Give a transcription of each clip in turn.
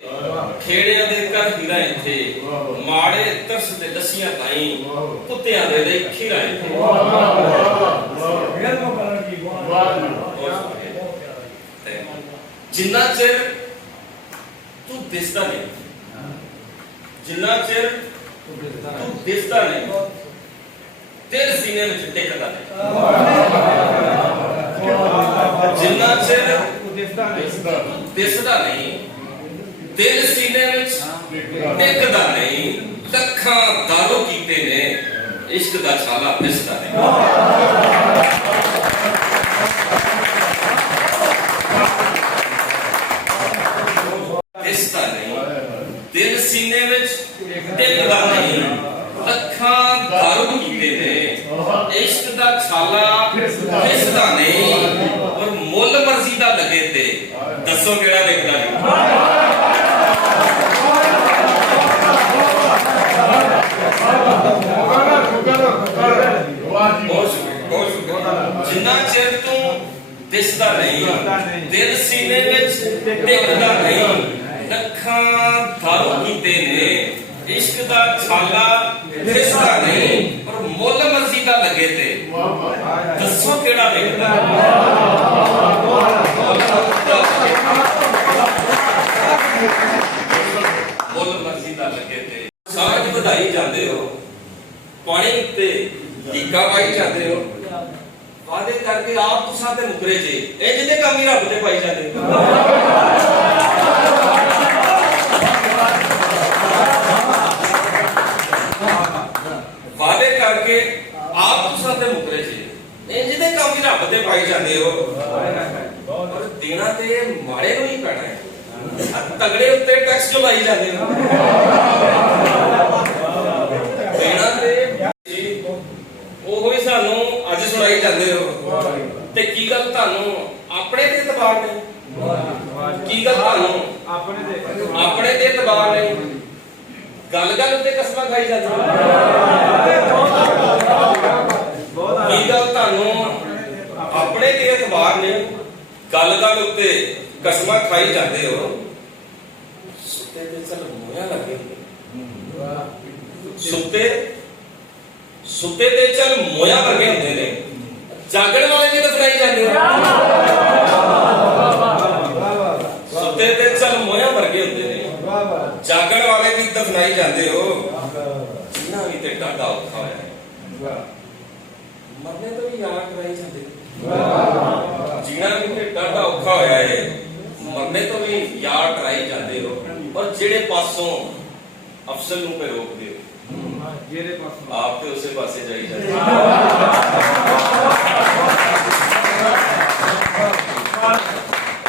खेड़िया दे कर हीरा थे माड़े तरस ते दसियां ताई कुत्तियां दे ले खीरा थे जिन्ना चिर तू दिसदा नहीं जिन्ना चिर तू दिसदा नहीं तेरे सीने में टिकदा नहीं जिन्ना चिर दिसदा नहीं दिल सीने में टिकदा नहीं लखां दारो कीते ने इश्क दा छाला दिसदा नहीं दिसदा नहीं दिल सीने में टिकदा नहीं लखां दारो कीते ने इश्क दा छाला दिसदा नहीं और मुल मर्जी दा लगे ते दसो केड़ा देखदा नहीं जिन्ना चिर तू दिसदा नहीं दिल सीने में टिकदा नहीं लखां दारो कीते ने इश्क दा छाला दिसदा नहीं और मुल मर्जी दा लगे ते दसो केड़ा देखदा मुल मर्जी दा लगे ते सारी ਵਧਾਈ ਜਾਂਦੇ ਹੋ पानी उत्ते टीका पाई जाते हो वादे करके आप तुसां ते मुकरे जे ए जिते काम ही रब ते पाई जाते वादे करके आप तुसां ते मुकरे जे ए जिते काम ही रब ते पाई जाते हो और देना ते माड़े नु ही पैना है तगड़े उत्ते टैक्स जो लाई जाते हो देना ते ਉਹੀ ਸਾਨੂੰ ਅੱਜ ਸੁਣਾਈ ਜਾਂਦੇ ਹੋ ਤੇ ਕੀ ਗੱਲ ਤੁਹਾਨੂੰ ਆਪਣੇ ਤੇ ਇਤਬਾਰ ਨਹੀਂ ਕੀ ਗੱਲ ਤੁਹਾਨੂੰ ਆਪਣੇ ਤੇ ਇਤਬਾਰ ਨਹੀਂ ਗੱਲ ਗੱਲ ਉੱਤੇ ਕਸਮਾਂ ਖਾਈ ਜਾਂਦੇ ਹੋ ਕੀ ਗੱਲ ਤੁਹਾਨੂੰ ਆਪਣੇ ਤੇ ਇਤਬਾਰ ਨਹੀਂ ਗੱਲ ਗੱਲ ਉੱਤੇ ਕਸਮਾਂ ਖਾਈ ਜਾਂਦੇ ਹੋ ਸੁੱਤੇ ਤੇ ਚਲ ਮੋਇਆ ਲੱਗੇ सुते ते चल मोया वर्गे होंदे ने जागण वाले भी दफनाई जाते हो सुते ते चल मोया वर्गे होंदे ने जागण वाले भी दफनाई जाते हो जिन्ना भी ते डाडा औखा होया मरने तो भी याद कराई जाते जिन्ना भी ते डाडा औखा होया है मरने तो भी याद कराई जाते हो और जेड़े पासों अफसर नूं पे रोक दे आप तो उसे पासे जाई जाते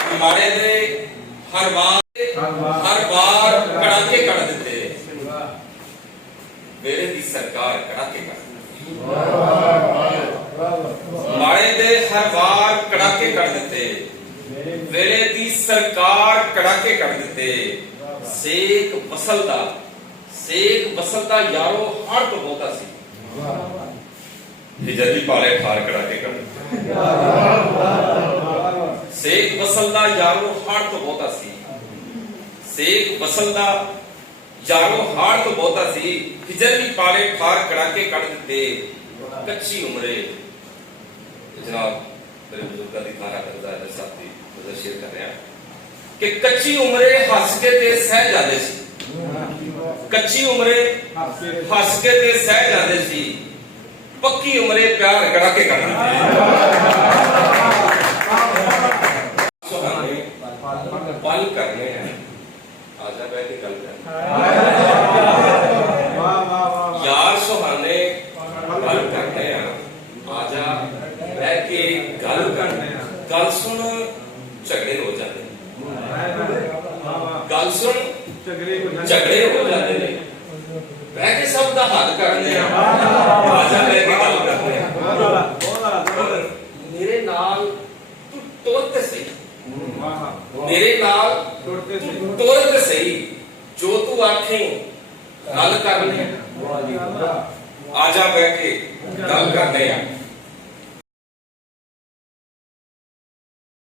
हमारे दे हर बार कड़ाके कर देते मेरे दी सरकार कड़ाके कर हमारे दे हर बार कड़ाके कर देते मेरे दी सरकार कड़ाके कर देते सेक बसलदा यारो हर तो बहुता सी हिजरी पाले ठार कड़ाके कर सेक बसलदा यारो हर तो बहुता सी सेक बसलदा यारो हर तो बहुता सी हिजरी पाले ठार कड़ाके कर देते कच्ची उम्रे जनाब मेरे बुजुर्गों की खाना करता है साथी मुझे शेयर कर रहे हैं कि कच्ची उम्रे हंस के ते सह जाते सी कच्ची उम्रे हस के ते सह जाते सी पक्की उम्रे प्यार कड़ाके कर पल करने हैं आजा बैठ के गल कर यार सुहाने गल करने हैं आजा बैठ के गल करने गल सुन झगड़े हो जाते गल सुन झगड़े हो जाते हैं बह के सब का हल करने आजा बह के गल करने मेरे नाल तू तुरत सही मेरे नाल तू तुरत सही जो तू आखे गल करने आजा बह के गल करने